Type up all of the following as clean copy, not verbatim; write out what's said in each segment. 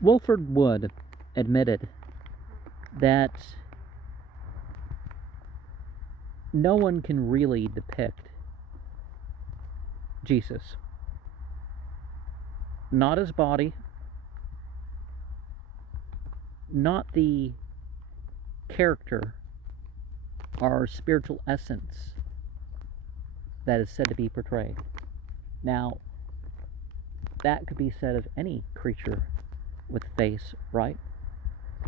Wilford Wood admitted that no one can really depict Jesus. Not his body, not the character or spiritual essence that is said to be portrayed. Now, that could be said of any creature with face, right?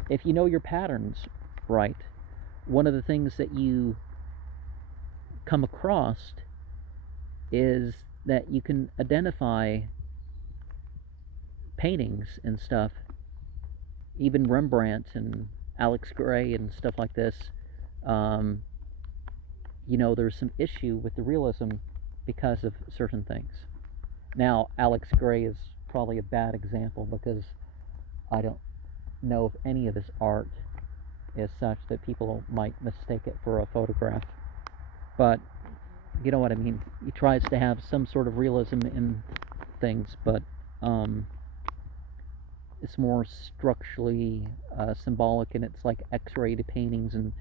If you know your patterns right, one of the things that you come across is that you can identify paintings and stuff, even Rembrandt and Alex Gray and stuff like this. Um, there's some issue with the realism because of certain things. Now, Alex Gray is probably a bad example because I don't know if any of his art is such that people might mistake it for a photograph. But you know what I mean. He tries to have some sort of realism in things, but it's more structurally symbolic, and it's like X-rated paintings and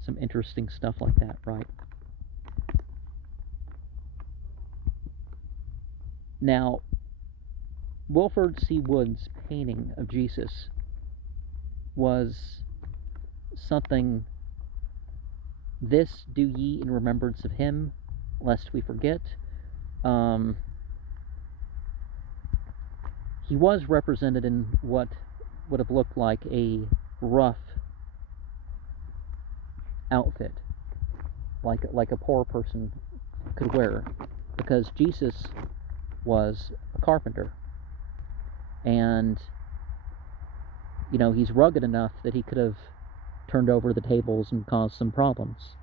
some interesting stuff like that, right? Now, Wilford C. Wood's painting of Jesus was something, "This do ye in remembrance of him, lest we forget." He was represented in what would have looked like a rough outfit, like a poor person could wear, because Jesus was a carpenter, and he's rugged enough that he could have turned over the tables and caused some problems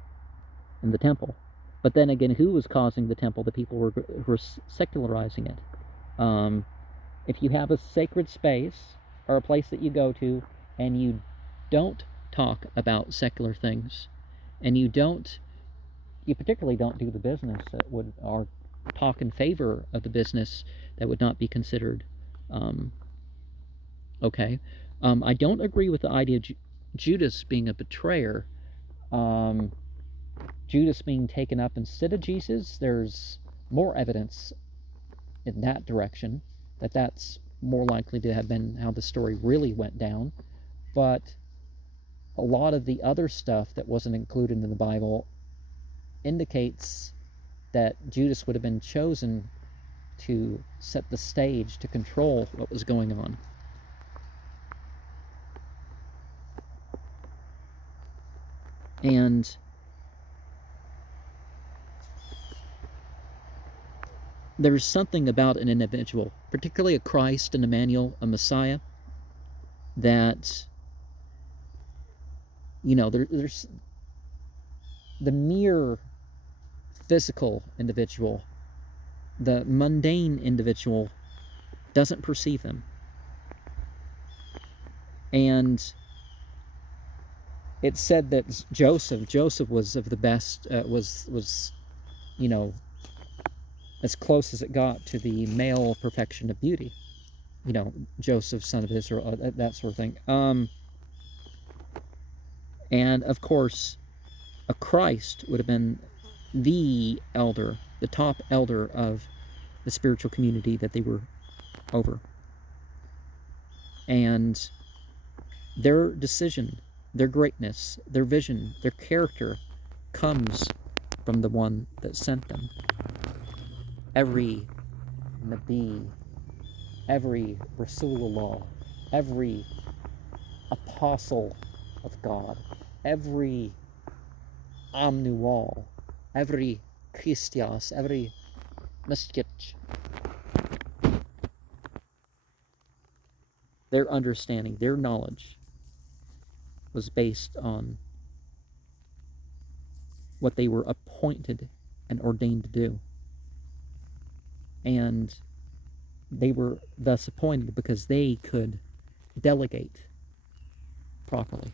in the temple. But then again, who was causing the temple? The people were secularizing it. If you have a sacred space or a place that you go to and you don't talk about secular things, and you particularly don't do the business that would, or talk in favor of the business that would not be considered okay. I don't agree with the idea of Judas being a betrayer. Judas being taken up instead of Jesus, there's more evidence in that direction that's more likely to have been how the story really went down. But a lot of the other stuff that wasn't included in the Bible indicates that Judas would have been chosen to set the stage to control what was going on. And there's something about an individual, particularly a Christ, an Emmanuel, a Messiah, that there's the mere physical individual, the mundane individual doesn't perceive them. And it's said that Joseph was of the best, was as close as it got to the male perfection of beauty. Joseph, son of Israel, that sort of thing. And of course, a Christ would have been the elder, the top elder of the spiritual community that they were over. And their decision, their greatness, their vision, their character comes from the one that sent them. Every Nabi, every Rasulullah, every apostle of God, every Amnual, every Christias, every Masjid, their understanding, their knowledge was based on what they were appointed and ordained to do. And they were thus appointed because they could delegate properly.